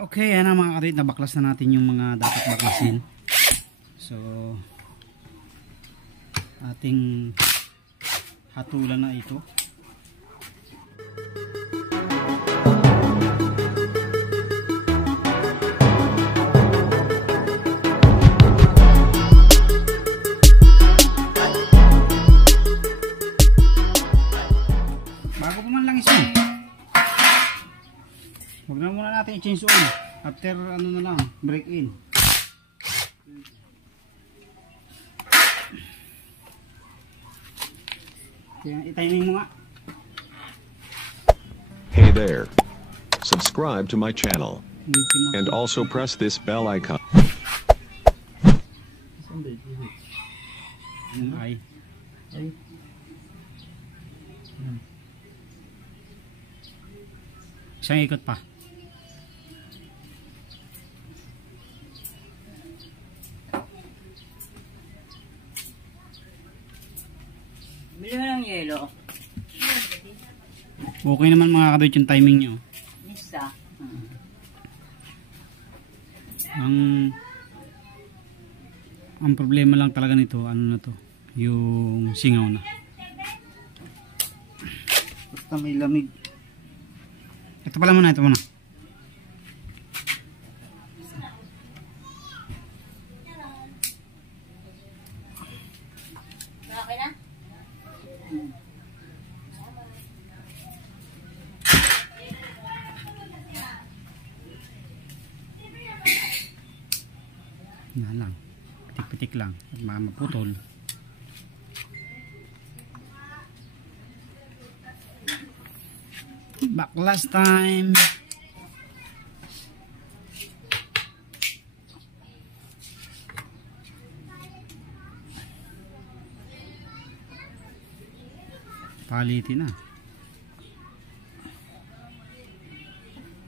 Okay, yan na mga kadit, nabaklas na natin yung mga dapat baklasin. So ating hatulan na ito. Bago pa man lang isa, huwag na muna natin i-change oil after ano na lang, break in. I-timing mo nga. Hey there, subscribe to my channel and also press this bell icon. Ay. Isang ikot pa. Bili mo ng yelo. Okay naman mga kadit yung timing nyo. Isa. Ang problema lang talaga nito, ano na to, yung singaw na. Basta may lamig. Ito pala muna, ito muna. Okay na? Yan lang. Pitik-pitik lang. At maputol. Baklas time. Palitin na.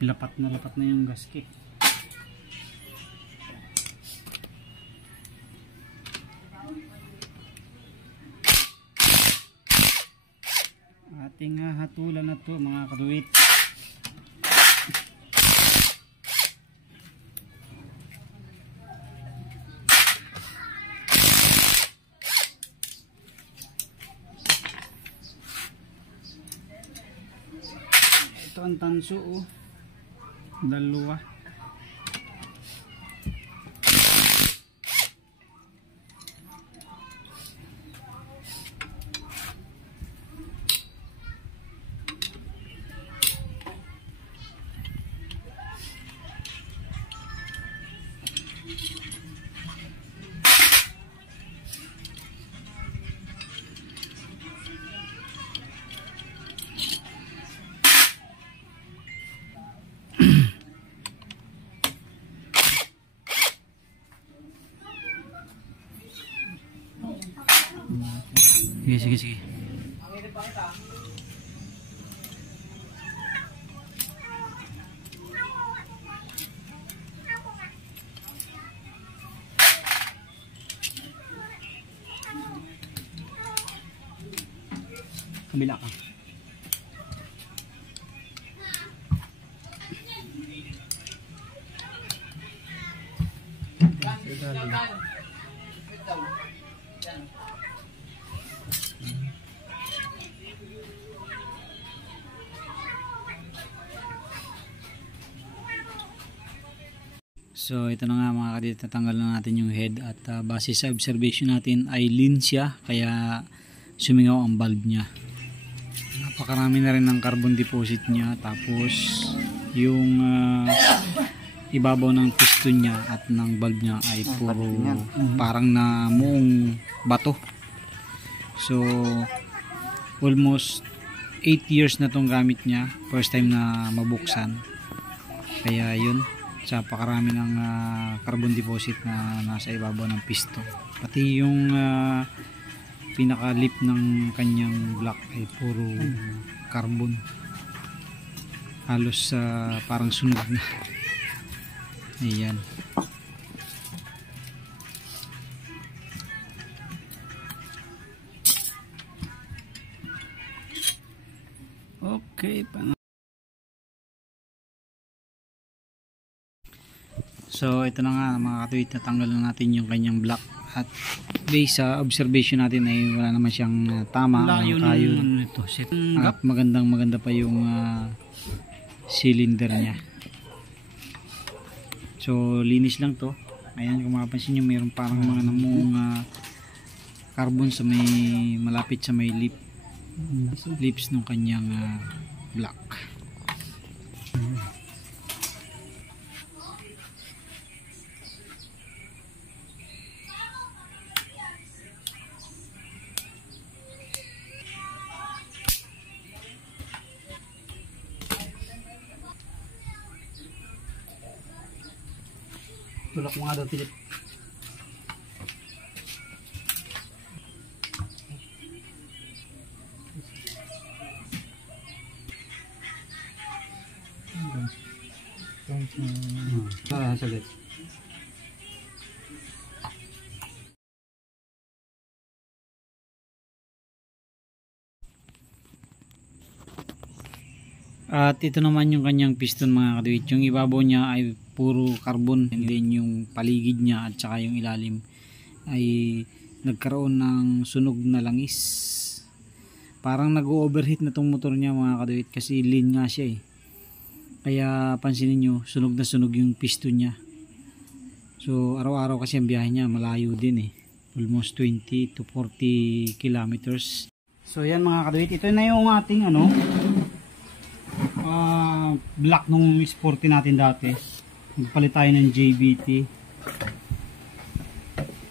Lapat na yung gaske. Ating hatulan na to mga kaduwit. Ito ang tanso, oh. Dalawa. Sige. Kabila ka. So ito na nga mga kadit, natanggal na natin yung head at base sa observation natin ay lean siya, kaya sumingaw ang valve niya. Napakarami na rin ng carbon deposit niya, tapos yung ibabaw ng piston niya at ng valve niya ay puro parang na muong bato. So almost 8 years na tong gamit niya, first time na mabuksan, kaya yun, sa pakarami ng carbon deposit na nasa ibabaw ng piston. Pati yung pinaka lip ng kanyang block ay puro carbon, halos parang sunog na. Ayan. Okay, So ito na nga mga katuwid, natanggal na natin yung kanyang block at based sa observation natin ay wala naman siyang tama layo kayo nito. at maganda pa yung cylinder niya. So linis lang to. Ayan, kung mapapansin nyo mayroon parang mga namong carbon sa may malapit sa may lips ng kanyang block. Tulak mo nga daw, Philip. Saglit. At ito naman yung kanyang piston mga kaduwit. Yung ibabaw niya ay puro carbon, and then yung paligid niya at saka yung ilalim ay nagkaroon ng sunog na langis. Parang nag-overheat na tong motor niya mga kaduwit kasi lean nga siya eh. Kaya pansinin nyo, sunog na sunog yung piston niya. So araw-araw kasi ang biyahe niya malayo din eh. Almost 20 to 40 kilometers. So yan mga kaduwit, ito na yung ating block nung sporty natin dati. Nagpalit tayo ng JBT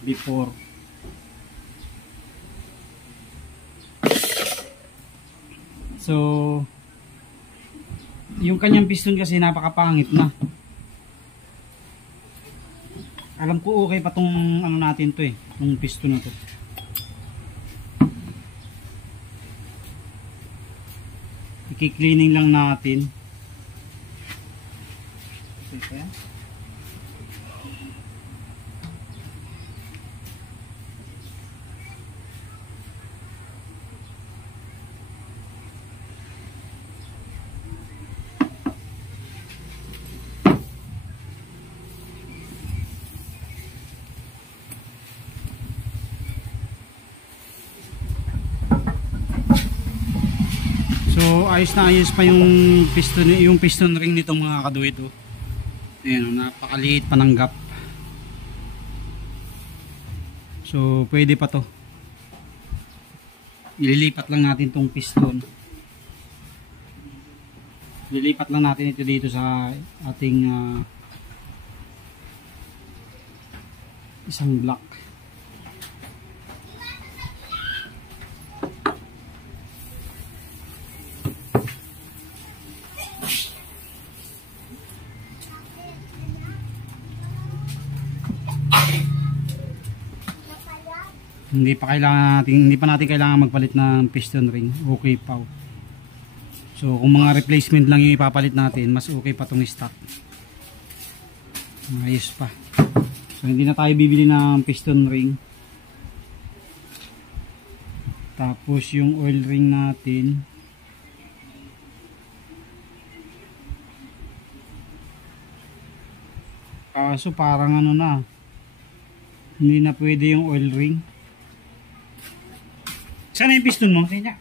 before. So yung kanyang piston kasi napakapangit na. Alam ko okay pa tong ano natin to eh, tong piston na to. I-cleaning lang natin. Okay. So ayos na ayos pa yung piston ring nitong mga kaduwid oh. Ayan, napakaliit pa ng gap. So pwede pa to. Ililipat lang natin tong piston. Lilipat lang natin ito dito sa ating isang block. Hindi pa natin kailangan magpalit ng piston ring. Okay pa. So kung mga replacement lang yung ipapalit natin, mas okay pa tong stock. Ayos pa. So hindi na tayo bibili ng piston ring. Tapos yung oil ring natin, kaso parang ano na, hindi na pwede yung oil ring. Sana yung piston mo? Kaya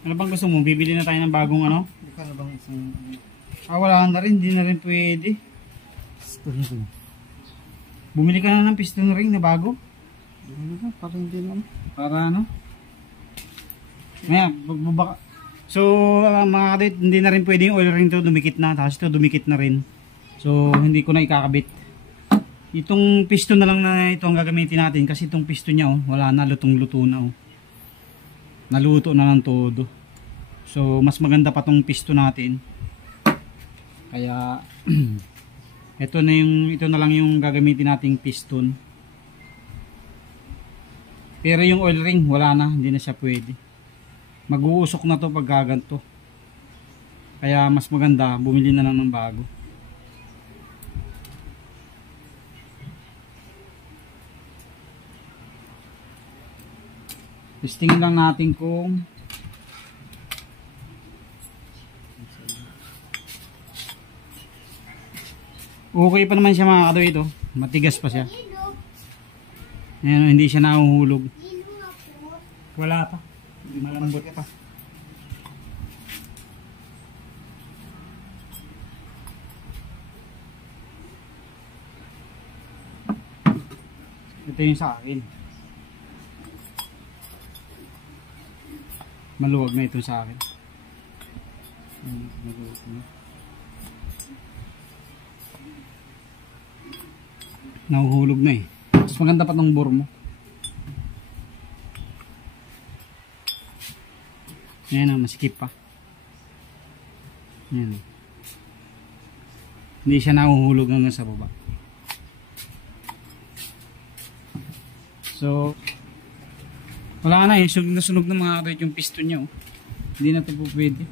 ano bang gusto mo? Bibili na tayo ng bagong ano? Ano bang isang Wala na rin, hindi na rin pwede. Bumili ka na ng piston ring na bago? parang hindi naman. Para ano? Baka. So mga kadit, hindi na rin pwede yung oil ring to, dumikit na. Tapos ito dumikit na rin. So hindi ko na ikakabit. Itong piston na lang na ito ang gagamitin natin kasi itong piston niya wala na, lutong-luto na naluto na ng todo. So mas maganda pa tong piston natin. Kaya ito na lang yung gagamitin nating piston. Pero yung oil ring wala na, hindi na siya pwede. Mag-uusok na to pag gaganto. Kaya mas maganda bumili na lang ng bago. Testingin lang natin kung Okay pa naman siya mga kadoy ito. Matigas pa siya. Ayan, hindi siya nahuhulog. Wala pa. Malambot pa. Ito yung sa akin. Maluwag na ito sa akin. Maluwag na. Nahuhulog na eh. Mas maganda pa tong bore mo. Ayan na, masikip pa. Ayan. Hindi siya nahuhulog hanggang sa baba. So, wala na eh. Sunog na mga kapatid yung piston niya. Oh. Hindi na ito po pwede.